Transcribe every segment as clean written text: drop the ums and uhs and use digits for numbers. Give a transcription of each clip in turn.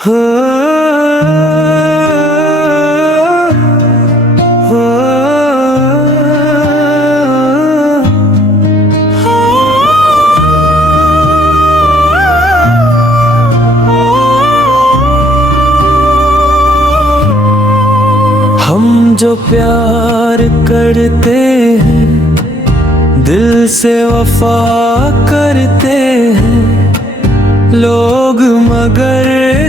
हो, हो, हम जो प्यार करते हैं, दिल से वफा करते हैं लोग, मगर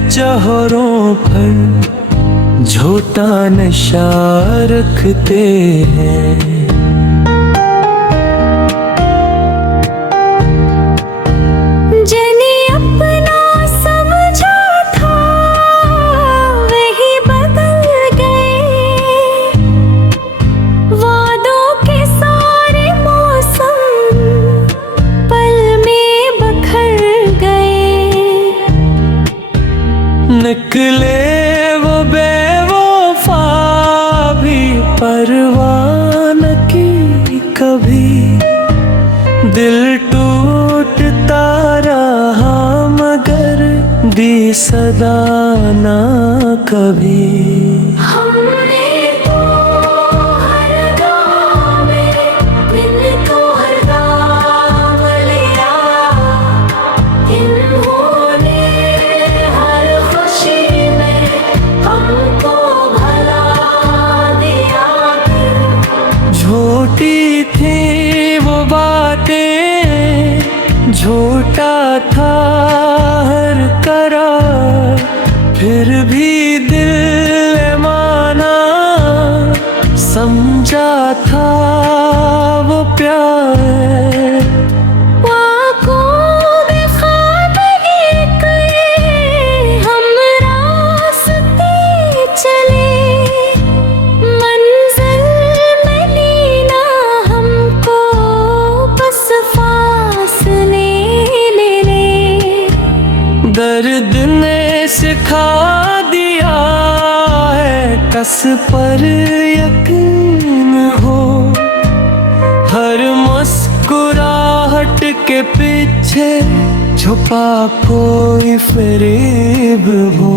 चेहरों पर झूठा नशा रखते हैं। निकले वो बेवफा भी परवाह न की कभी, दिल टूटता रहा मगर दी सदा ना कभी। झूठी थी वो बातें, झूठा था हर करार, फिर भी दिल ने माना, समझा था वो प्यार। दर्द ने सिखा दिया है कस पर यकीन हो, हर मुस्कुराहट के पीछे छुपा कोई फरेब हो।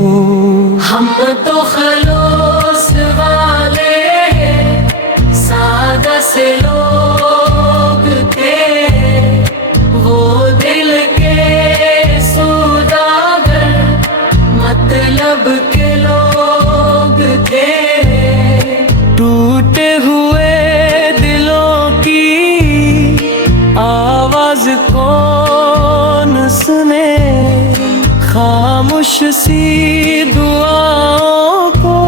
हम तो खलूस वाले सादा से लोग थे, वो दिल के मतलब के लोग थे। टूटे हुए दिलों की आवाज कौन सुने, खामोश सी दुआओं को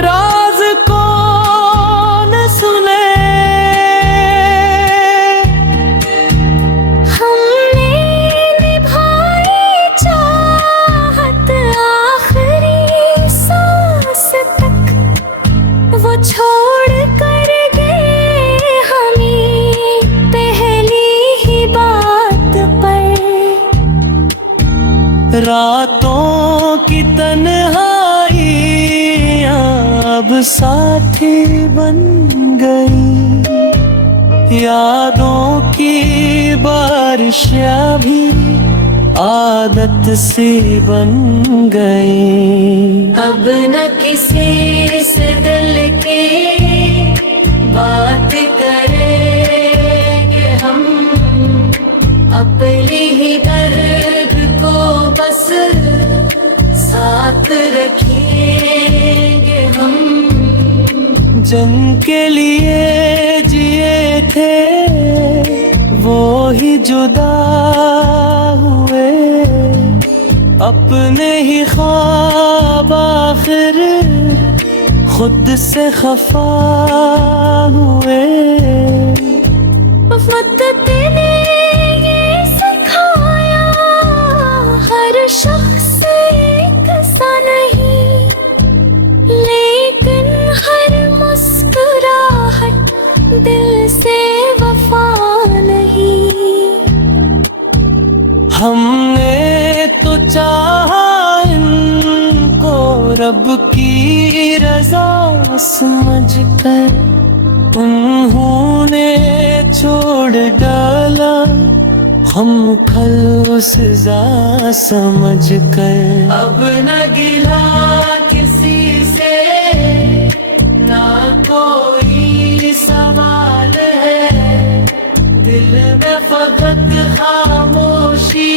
राज कौन सुने। छोड़ कर गए हमें पहली ही बात पर, रातों की तन्हाई अब साथी बन गई, यादों की बारिशें भी आदत सी बन गई। अब न किसी से दिल की बात करेंगे हम, अपनी ही दर्द को बस साथ रखेंगे हम। जिनके लिए जिए थे वो ही जुदा हुए, अपने ही ख्वाब आखिर खुद से खफा हुए। वक्त ने ये सिखाया हर शख्स एक सा नहीं, लेकिन हर मुस्कुराहट दिल से वफा नहीं। हमने तो चाहा इनको रब की रजा समझकर, उन्होंने छोड़ डाला हम खल सजा समझ कर। अब न गिला किसी से ना कोई सवाल है, दिल में फकत खामोशी,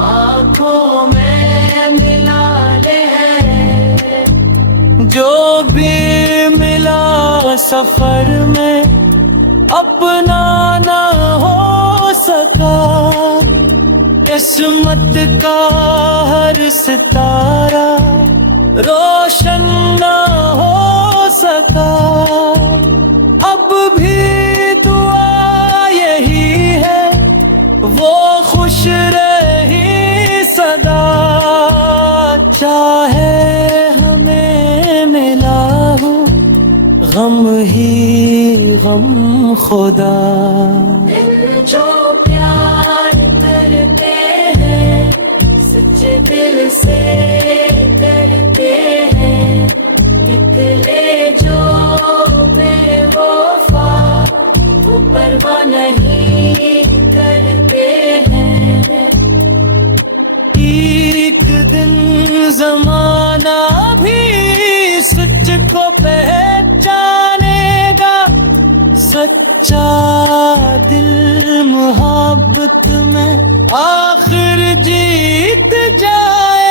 आंखों में मिलाले हैं। जो भी मिला सफर में अपना ना हो सका, किस्मत का हर सितारा रोशन ना हो सका। अब भी दुआ यही है वो खुश रही सदा, चाहे हमें मिला हो गम ही गम खुदा। जो प्यार करते हैं सच्चे दिल से करते हैं, निकले जो बेवफा वो परवाह नहीं करते हैं। एक दिन जमाना भी सच को पहचानेगा, सच्चा दिल मोहब्बत में आखिर जीत जाए।